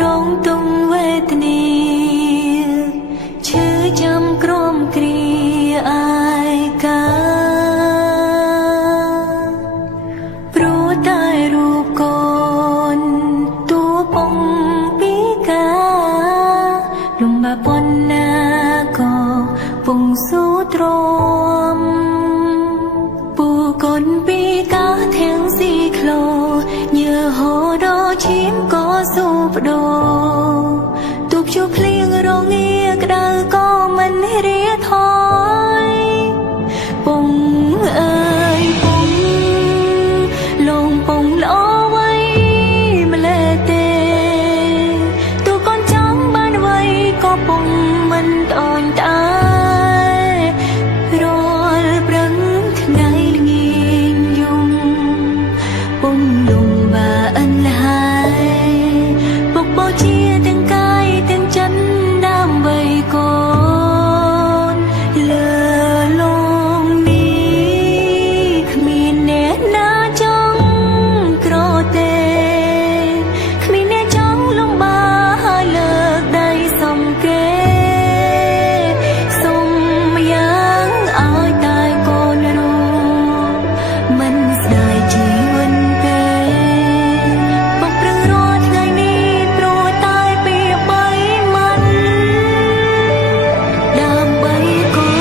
រងទុំវេទនាឈឺចាំក្រំគ្រាអាយកាព្រោះតែរូបកូនតួពងពីកាលំបាប៉ុណ្ណាក៏ពងស៊ូទ្រាំពូកូនពីកាទាំងស៊ីក្លោញើហូរដល់ឈាមក៏ស៊ូបដូរទូបជួភ្លៀងរងាក្តៅក៏មិនរាថយពងអើយពងលងពងល្អໄວម្លេះទេទូកូនចង់បានໄວក៏ពងមិនត្អូញត្អែរាល់ព្រឹងថ្ងៃល្ងាចយំពងលំបាអិនហើយពុកបោជាទាំងកាយទាំងចិត្តដើម្បីកូនលើលងនេះគ្មានអ្នកណាចង់ក្រទេគ្មានអ្នកចង់លំបាហើយលើកដៃសុំគេសុំយ៉ាងឲ្យតែកូនរស់មិនស្ដាយជីវិតទេពុកព្រឹងរាល់ថ្ងៃនេះព្រោះតែពីបីមិនដើម្បីកូន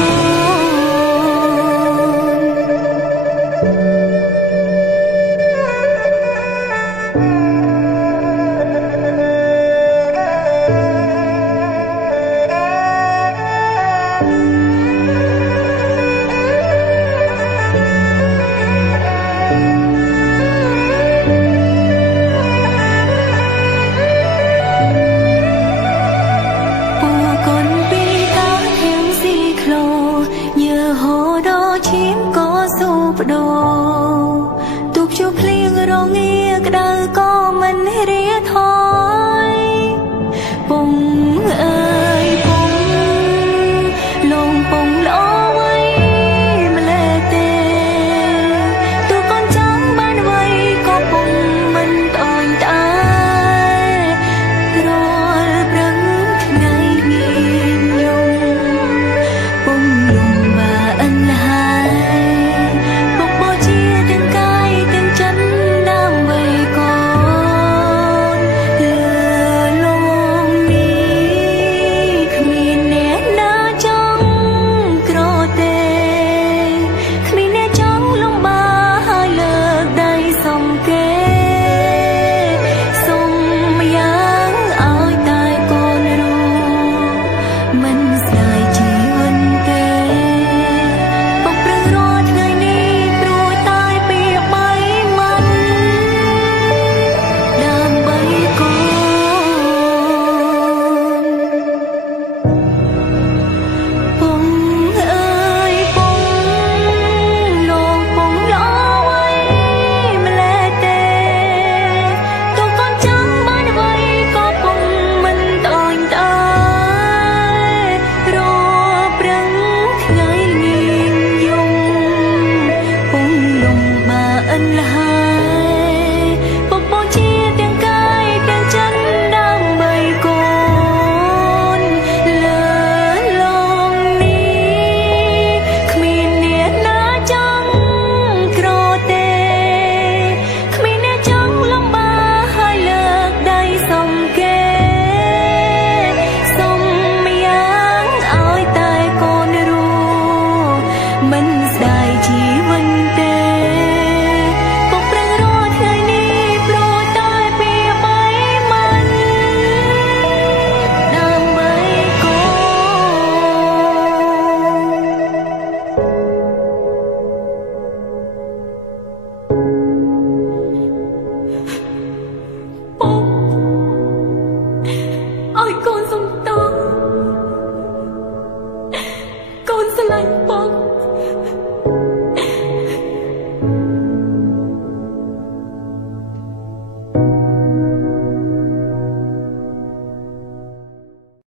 ពូកូនពីកាទាំងស៊ីក្លោញើហូរដល់ឈាមក៏ស៊ូបដូរទូបជួភ្លៀងរងាក្តៅក៏